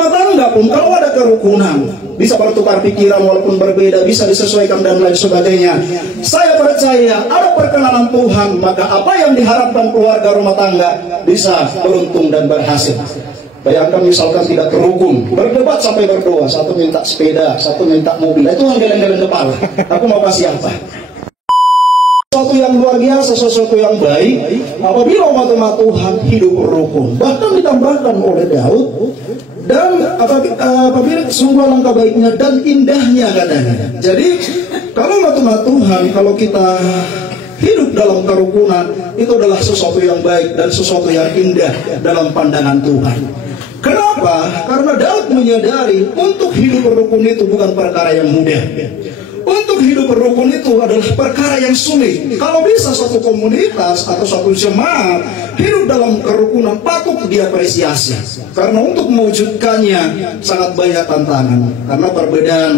rumah tangga pun kalau ada kerukunan, bisa bertukar pikiran walaupun berbeda, bisa disesuaikan dan lain sebagainya. Saya percaya ada perkenanan Tuhan, maka apa yang diharapkan keluarga rumah tangga bisa beruntung dan berhasil. Bayangkan misalkan tidak terukun, berdebat sampai berdoa, satu minta sepeda, satu minta mobil, itu hal geleng-geleng kepala. Aku mau kasih apa? Sesuatu yang luar biasa, sesuatu yang baik apabila umat Tuhan hidup rukun. Bahkan ditambahkan oleh Daud, dan apabila sungguh langkah baiknya dan indahnya katanya. Jadi kalau umat Tuhan, kalau kita hidup dalam kerukunan, itu adalah sesuatu yang baik dan sesuatu yang indah dalam pandangan Tuhan. Kenapa? Karena Daud menyadari untuk hidup rukun itu bukan perkara yang mudah. Untuk hidup rukun itu adalah perkara yang sulit. Kalau bisa suatu komunitas atau suatu jemaat hidup dalam kerukunan, patut diapresiasi. Karena untuk mewujudkannya sangat banyak tantangan. Karena perbedaan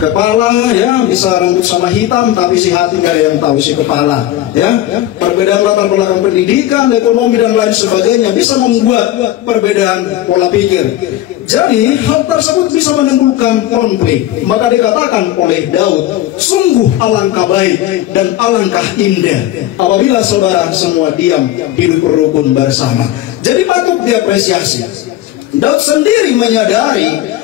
kepala, ya, bisa rambut sama hitam, tapi si hati nggak ada yang tahu si kepala. Ya, perbedaan latar belakang pendidikan, ekonomi dan lain sebagainya bisa membuat perbedaan pola pikir. Jadi hal tersebut bisa menimbulkan konflik. Maka dikatakan oleh Daud, sungguh alangkah baik dan alangkah indah apabila saudara semua diam hidup rukun bersama. Jadi patut diapresiasi. Daud sendiri menyadari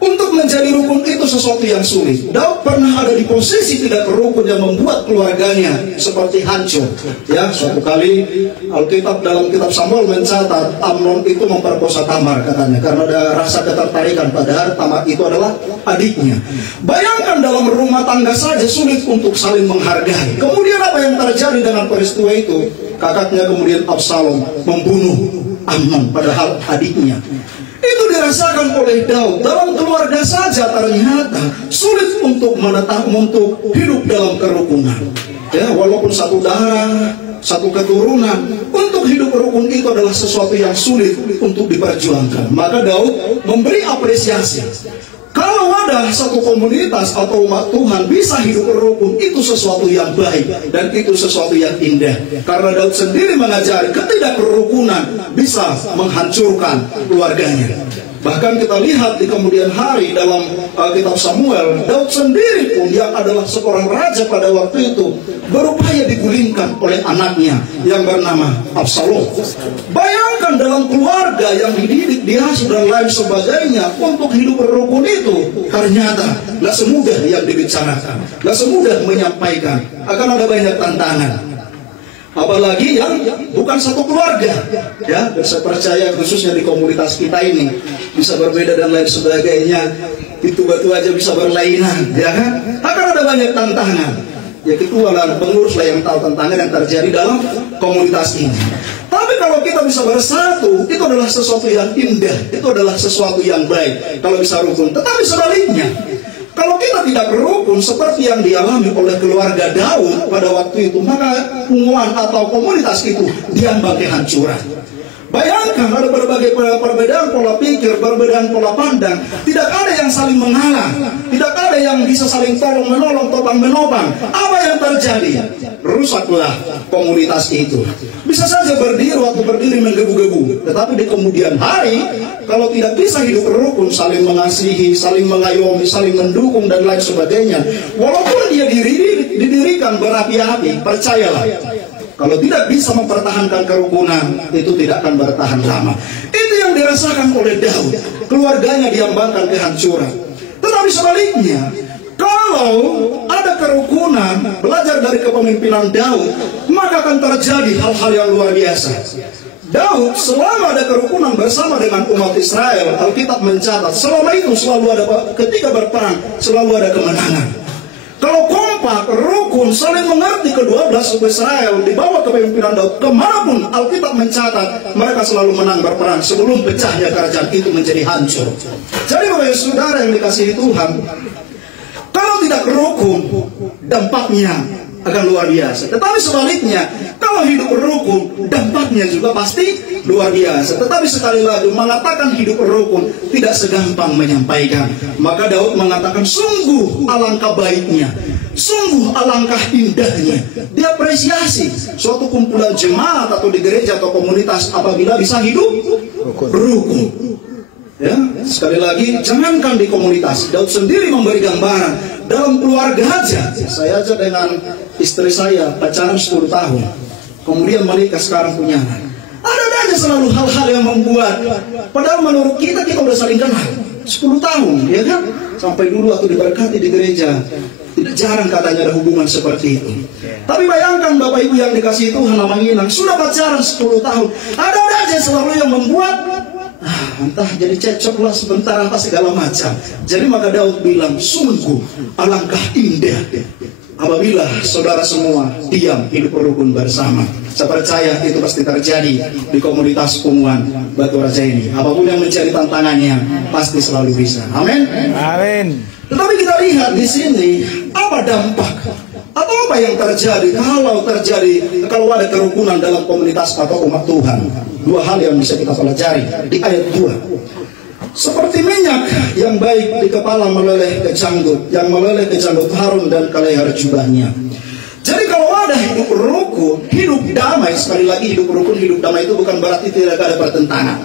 untuk menjadi rukun itu sesuatu yang sulit. Daud pernah ada di posisi tidak rukun yang membuat keluarganya seperti hancur. Ya, suatu kali Alkitab dalam kitab Samuel mencatat Amnon itu memperkosa Tamar katanya karena ada rasa ketertarikan, padahal Tamar itu adalah adiknya. Bayangkan dalam rumah tangga saja sulit untuk saling menghargai. Kemudian apa yang terjadi dengan peristiwa itu? Kakaknya kemudian Absalom membunuh Amnon padahal adiknya. Itu dirasakan oleh Daud. Dalam keluarga saja ternyata sulit untuk menetap, untuk hidup dalam kerukunan. Ya, walaupun satu darah, satu keturunan, untuk hidup rukun itu adalah sesuatu yang sulit untuk diperjuangkan. Maka Daud memberi apresiasi. Kalau ada satu komunitas atau umat Tuhan bisa hidup rukun, itu sesuatu yang baik dan itu sesuatu yang indah. Karena Daud sendiri mengajari ketidakrukunan bisa menghancurkan keluarganya. Bahkan kita lihat di kemudian hari dalam kitab Samuel, Daud sendiri pun yang adalah seorang raja pada waktu itu berupaya digulingkan oleh anaknya yang bernama Absalom. Bayangkan dalam keluarga yang dididik, diasuh dan lain sebagainya untuk hidup rukun itu ternyata gak semudah yang dibicarakan, gak semudah menyampaikan, akan ada banyak tantangan. Apalagi yang bukan satu keluarga, ya, saya percaya khususnya di komunitas kita ini bisa berbeda dan lain sebagainya, itu batu aja bisa berlainan, ya kan? Akan ada banyak tantangan. Ya, ketua dan pengurus lah yang tahu tantangan yang terjadi dalam komunitas ini. Tapi kalau kita bisa bersatu, itu adalah sesuatu yang indah, itu adalah sesuatu yang baik kalau bisa rukun. Tetapi sebaliknya, kalau kita tidak rukun seperti yang dialami oleh keluarga Daud pada waktu itu, maka umat atau komunitas itu diambang kehancuran. Bayangkan ada berbagai perbedaan pola pikir, perbedaan pola pandang, tidak ada yang saling mengalah, tidak ada yang bisa saling tolong menolong, topang menopang. Apa yang terjadi? Rusaklah komunitas itu. Bisa saja berdiri, waktu berdiri menggebu-gebu, tetapi di kemudian hari kalau tidak bisa hidup rukun, saling mengasihi, saling mengayomi, saling mendukung dan lain sebagainya, walaupun dia didirikan berapi-api, percayalah, kalau tidak bisa mempertahankan kerukunan, itu tidak akan bertahan lama. Itu yang dirasakan oleh Daud. Keluarganya diambangkan kehancuran. Tetapi sebaliknya, kalau ada kerukunan, belajar dari kepemimpinan Daud, maka akan terjadi hal-hal yang luar biasa. Daud selama ada kerukunan bersama dengan umat Israel, Alkitab mencatat selama itu selalu ada, ketika berperang selalu ada kemenangan. Kalau kompak, rukun, saling mengerti ke-12 suku Israel di bawah kepemimpinan Daud, kemanapun Alkitab mencatat mereka selalu menang berperang sebelum pecahnya kerajaan itu menjadi hancur. Jadi Bapak Saudara yang dikasihi Tuhan, kalau tidak rukun, dampaknya akan luar biasa. Tetapi sebaliknya, kalau hidup rukun, dampaknya juga pasti luar biasa. Tetapi sekali lagi, mengatakan hidup rukun tidak segampang menyampaikan. Maka Daud mengatakan, sungguh alangkah baiknya, sungguh alangkah indahnya. Diapresiasi suatu kumpulan jemaat atau di gereja atau komunitas apabila bisa hidup rukun. Ya, sekali lagi, jangankan di komunitas, Daud sendiri memberi gambaran dalam keluarga aja. Saya aja dengan istri saya pacaran 10 tahun, kemudian menikah, sekarang punya anak. Ada aja selalu hal-hal yang membuat, padahal menurut kita udah saling kenal 10 tahun, ya kan? Sampai dulu waktu diberkati di gereja, tidak jarang katanya ada hubungan seperti itu. Tapi bayangkan Bapak Ibu yang dikasih Tuhan namanya Inang, sudah pacaran 10 tahun, ada aja selalu yang membuat entah jadi cecok lah sebentar, apa segala macam. Jadi maka Daud bilang, sungguh alangkah indah apabila saudara semua diam hidup rukun bersama. Saya percaya itu pasti terjadi di komunitas Punguan Batu Raja ini. Apapun yang menjadi tantangannya, pasti selalu bisa. Amin. Amin. Tetapi kita lihat di sini apa dampak atau apa yang terjadi kalau ada kerukunan dalam komunitas atau umat Tuhan. Dua hal yang bisa kita pelajari di ayat 2. Seperti minyak yang baik di kepala meleleh ke janggut, yang meleleh ke janggut Harun dan ke leher jubahnya. Jadi kalau ada hidup rukun, hidup damai, sekali lagi hidup rukun, hidup damai itu bukan berarti tidak ada pertentangan,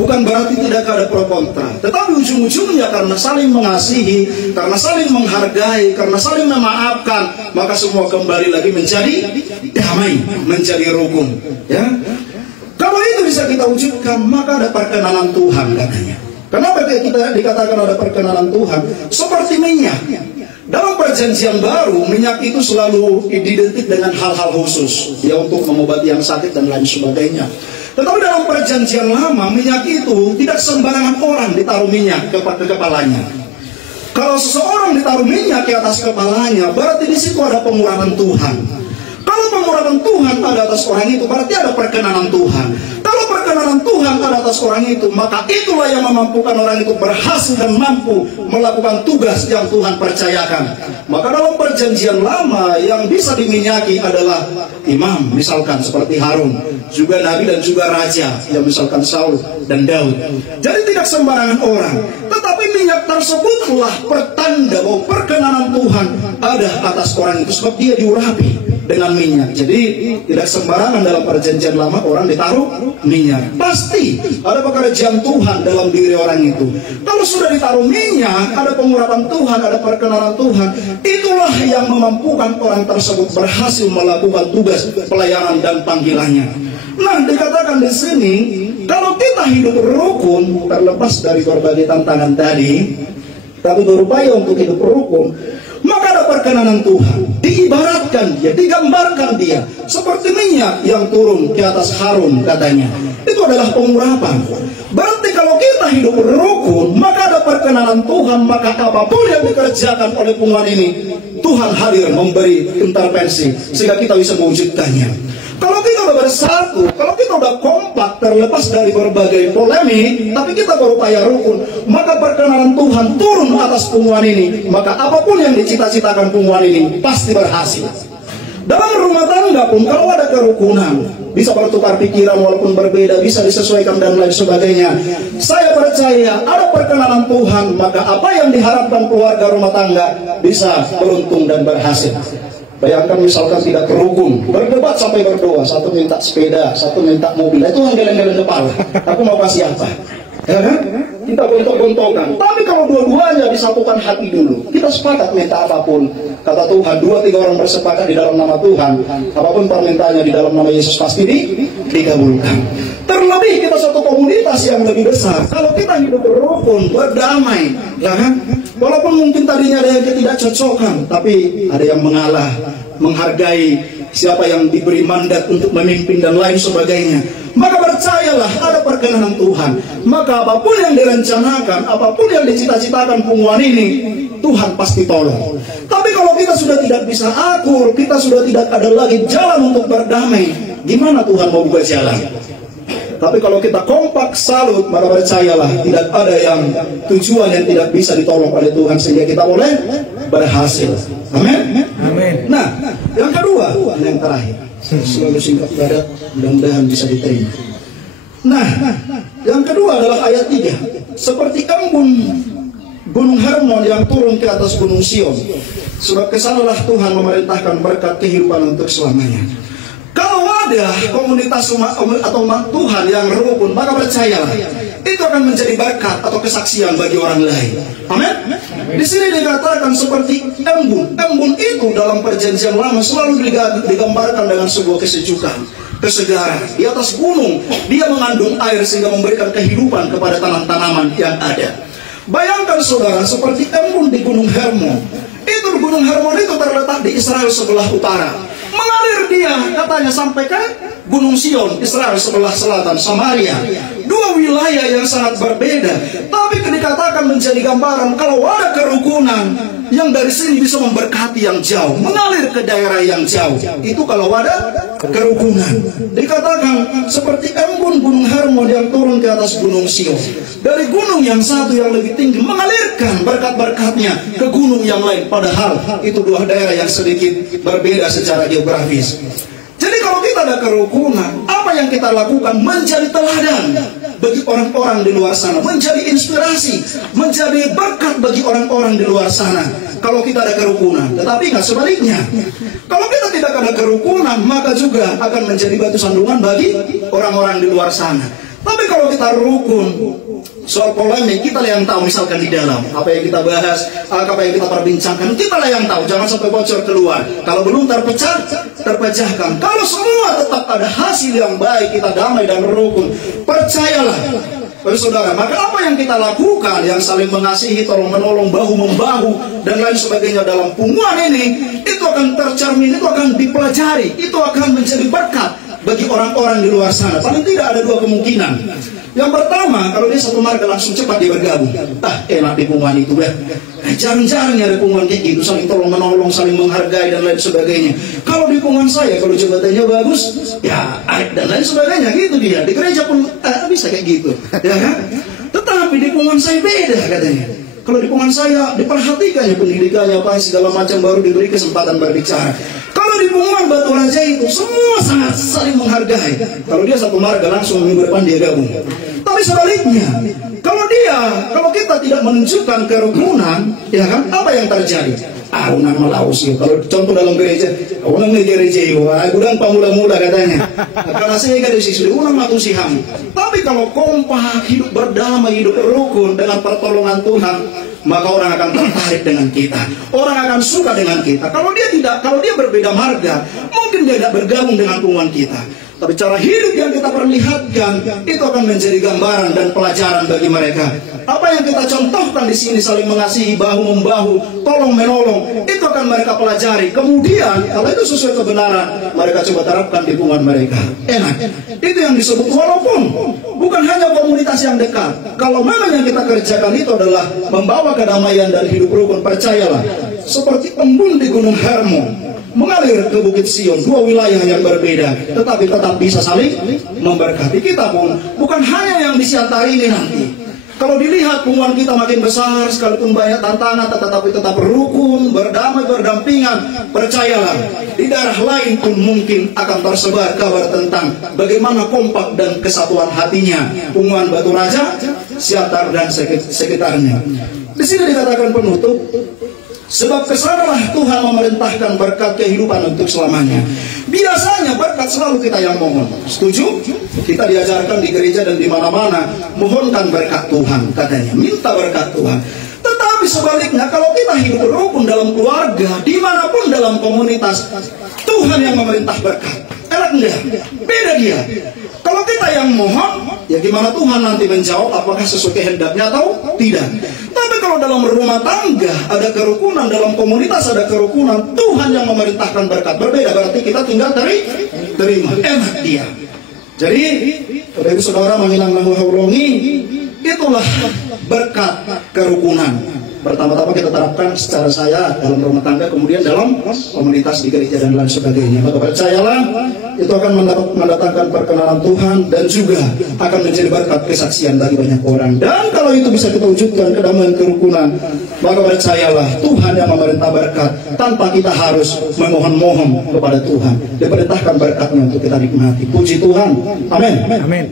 bukan berarti tidak ada pro kontra, tetapi ujung-ujungnya karena saling mengasihi, karena saling menghargai, karena saling memaafkan, maka semua kembali lagi menjadi damai, menjadi rukun. Ya, kalau itu bisa kita wujudkan, maka ada perkenanan Tuhan katanya. Kenapa kita dikatakan ada perkenanan Tuhan? Seperti minyak. Dalam perjanjian baru, minyak itu selalu identik dengan hal-hal khusus, ya, untuk mengobati yang sakit dan lain sebagainya. Tetapi dalam perjanjian lama, minyak itu tidak sembarangan orang ditaruh minyak ke kepalanya. Kalau seseorang ditaruh minyak ke atas kepalanya, berarti di situ ada pengurapan Tuhan. Kalau pengurapan Tuhan ada atas orang itu, berarti ada perkenanan Tuhan. Kalau perkenanan Tuhan ada atas orang itu, maka itulah yang memampukan orang itu berhasil dan mampu melakukan tugas yang Tuhan percayakan. Maka dalam perjanjian lama yang bisa diminyaki adalah imam, misalkan seperti Harun, juga nabi dan juga raja, yang misalkan Saul dan Daud. Jadi tidak sembarangan orang, tetapi minyak tersebutlah pertanda bahwa perkenanan Tuhan ada atas orang itu, sebab dia diurapi dengan minyak. Jadi tidak sembarangan dalam perjanjian lama orang ditaruh minyak. Pasti ada pekerjaan Tuhan dalam diri orang itu. Kalau sudah ditaruh minyak, ada pengurapan Tuhan, ada perkenanan Tuhan. Itulah yang memampukan orang tersebut berhasil melakukan tugas pelayanan dan panggilannya. Nah, dikatakan di sini, kalau kita hidup rukun, terlepas dari berbagai tantangan tadi, tapi berupaya untuk hidup rukun, maka ada perkenanan Tuhan. Diibaratkan dia, digambarkan dia seperti minyak yang turun ke atas Harun katanya. Itu adalah pengurapan. Berarti kalau kita hidup rukun, maka ada perkenanan Tuhan, maka apapun yang dikerjakan oleh Punguan ini, Tuhan hadir memberi intervensi sehingga kita bisa mewujudkannya. Kalau kita udah bersatu, kalau kita udah kompak, terlepas dari berbagai polemik, tapi kita berupaya rukun, maka perkenanan Tuhan turun atas Punguan ini. Maka apapun yang dicita-citakan Punguan ini pasti berhasil. Dalam rumah tangga pun kalau ada kerukunan, bisa bertukar pikiran walaupun berbeda, bisa disesuaikan dan lain sebagainya. Saya percaya ada perkenanan Tuhan, maka apa yang diharapkan keluarga rumah tangga bisa beruntung dan berhasil. Bayangkan misalkan tidak rukun, berdebat sampai berdoa, satu minta sepeda, satu minta mobil, itu yang geleng-geleng kepala. Aku mau kasih apa? Ya kan? Kita gontok-gontokan. Tapi kalau dua-duanya disatukan hati dulu, kita sepakat minta apapun. Kata Tuhan, 2-3 orang bersepakat di dalam nama Tuhan, apapun permintaannya di dalam nama Yesus pasti dikabulkan. Terlebih kita satu komunitas yang lebih besar. Kalau kita hidup berrukun, berdamai, ya kan? Walaupun mungkin tadinya ada yang ketidakcocokan, tapi ada yang mengalah, menghargai siapa yang diberi mandat untuk memimpin dan lain sebagainya. Maka percayalah ada perkenanan Tuhan. Maka apapun yang direncanakan, apapun yang dicita-citakan Punguan ini, Tuhan pasti tolong. Tapi kalau kita sudah tidak bisa akur, kita sudah tidak ada lagi jalan untuk berdamai, gimana Tuhan mau buka jalan? Tapi kalau kita kompak salut, maka percayalah tidak ada yang tujuan yang tidak bisa ditolong oleh Tuhan sehingga kita boleh berhasil. Amin. Amin. Nah, yang kedua, yang terakhir, selalu singkat padat, mudah-mudahan bisa diterima. Nah, yang kedua adalah ayat 3. Seperti embun Gunung Hermon yang turun ke atas Gunung Sion, sebab kesanalah Tuhan memerintahkan berkat kehidupan untuk selamanya. Kalau ada komunitas atau umat Tuhan yang rukun, maka percayalah itu akan menjadi berkat atau kesaksian bagi orang lain. Amin. Di sini dikatakan seperti embun. Embun itu dalam perjanjian lama selalu digambarkan dengan sebuah kesejukan, kesegaran. Di atas gunung dia mengandung air sehingga memberikan kehidupan kepada tanaman-tanaman yang ada. Bayangkan saudara, seperti embun di Gunung Hermon. Itu Gunung Hermon itu terletak di Israel sebelah utara. Mengalir dia katanya sampai ke Gunung Sion, Israel sebelah selatan, Samaria. Dua wilayah yang sangat berbeda, tapi dikatakan menjadi gambaran kalau ada kerukunan yang dari sini bisa memberkati yang jauh, mengalir ke daerah yang jauh. Itu kalau ada kerukunan. Dikatakan seperti embun Gunung Hermon yang turun ke atas Gunung Sion. Dari gunung yang satu yang lebih tinggi mengalirkan berkat-berkatnya ke gunung yang lain. Padahal itu dua daerah yang sedikit berbeda secara geografis. Jadi kalau kita ada kerukunan, apa yang kita lakukan menjadi teladan bagi orang-orang di luar sana, menjadi inspirasi, menjadi berkat bagi orang-orang di luar sana. Kalau kita ada kerukunan, tetapi nggak sebaliknya. Kalau kita tidak ada kerukunan, maka juga akan menjadi batu sandungan bagi orang-orang di luar sana. Tapi kalau kita rukun, soal polemik, kita lah yang tahu misalkan di dalam apa yang kita bahas, apa yang kita perbincangkan, kita lah yang tahu, jangan sampai bocor keluar. Kalau belum terpecahkan. Kalau semua tetap ada hasil yang baik, kita damai dan rukun, percayalah saudara, maka apa yang kita lakukan, yang saling mengasihi, tolong menolong, bahu membahu dan lain sebagainya dalam punguan ini, itu akan tercermin, itu akan dipelajari, itu akan menjadi berkat bagi orang-orang di luar sana. Paling tidak ada dua kemungkinan. Yang pertama, kalau dia satu marga langsung cepat dia bergabung. Enak di punguan itu ya. Jarang-jarang ada punguan kayak gitu, saling tolong menolong, saling menghargai dan lain sebagainya. Kalau di punguan saya, kalau jabatannya bagus, ya dan lain sebagainya gitu dia. Di gereja pun bisa kayak gitu, ya kan? Tetapi di punguan saya beda katanya. Kalau di punguan saya diperhatikan ya pendidikannya apa segala macam, baru diberi kesempatan berbicara. Kalau di punguan Batu Raja itu semua sangat saling menghargai. Kalau dia satu marga langsung minggu depan dia gabung. Tapi sebaliknya, kalau kita tidak menunjukkan kerukunan, ya kan, apa yang terjadi? Unang melaus ya. Kalau contoh dalam gereja, unang gereja itu, udang pamula-mula katanya. Karena saya kan di sini unang matusiham. Tapi kalau kompak, hidup berdamai, hidup rukun dengan pertolongan Tuhan, maka orang akan tertarik dengan kita. Orang akan suka dengan kita. Kalau dia berbeda marga, mungkin dia tidak bergabung dengan punguan kita. Tapi cara hidup yang kita perlihatkan itu akan menjadi gambaran dan pelajaran bagi mereka. Apa yang kita contohkan di sini, saling mengasihi, bahu membahu, tolong menolong, itu akan mereka pelajari. Kemudian kalau itu sesuai kebenaran, mereka coba terapkan di lingkungan mereka. Enak. Itu yang disebut, walaupun bukan hanya komunitas yang dekat. Kalau memang yang kita kerjakan itu adalah membawa kedamaian dan hidup rukun, percayalah, seperti embun di Gunung Hermon mengalir ke Bukit Sion, dua wilayah yang berbeda, tetapi tetap bisa saling memberkati. Kita pun bukan hanya yang di Siantari ini nanti. Kalau dilihat punguan kita makin besar, sekalipun banyak tantangan, tetapi tetap rukun, berdamai, berdampingan, percayalah, di daerah lain pun mungkin akan tersebar kabar tentang bagaimana kompak dan kesatuan hatinya punguan Batu Raja, Siantar dan sekitarnya. Di sini dikatakan penutup, sebab kesanalah Tuhan memerintahkan berkat kehidupan untuk selamanya. Biasanya berkat selalu kita yang mohon. Setuju? Kita diajarkan di gereja dan di mana-mana mohonkan berkat Tuhan, katanya, minta berkat Tuhan. Tetapi sebaliknya, kalau kita hidup rukun dalam keluarga, dimanapun dalam komunitas, Tuhan yang memerintah berkat. Enak enggak? Beda dia. Kalau kita yang mohon, ya gimana Tuhan nanti menjawab apakah sesuai kehendaknya atau tidak. Tapi kalau dalam rumah tangga ada kerukunan, dalam komunitas ada kerukunan, Tuhan yang memerintahkan berkat. Berbeda, berarti kita tinggal terima. Enak dia. Jadi, kalau ibu saudara mengilang lahu haurongi, itulah berkat kerukunan. Pertama-tama kita terapkan secara saya dalam rumah tangga, kemudian dalam komunitas di gereja dan lain sebagainya. Maka percayalah, itu akan mendatangkan perkenalan Tuhan dan juga akan menjadi berkat kesaksian bagi banyak orang. Dan kalau itu bisa kita wujudkan kedamaian kerukunan, maka percayalah Tuhan yang memerintah berkat tanpa kita harus memohon-mohon kepada Tuhan. Dia perintahkan berkatnya untuk kita nikmati. Puji Tuhan. Amin. Amin.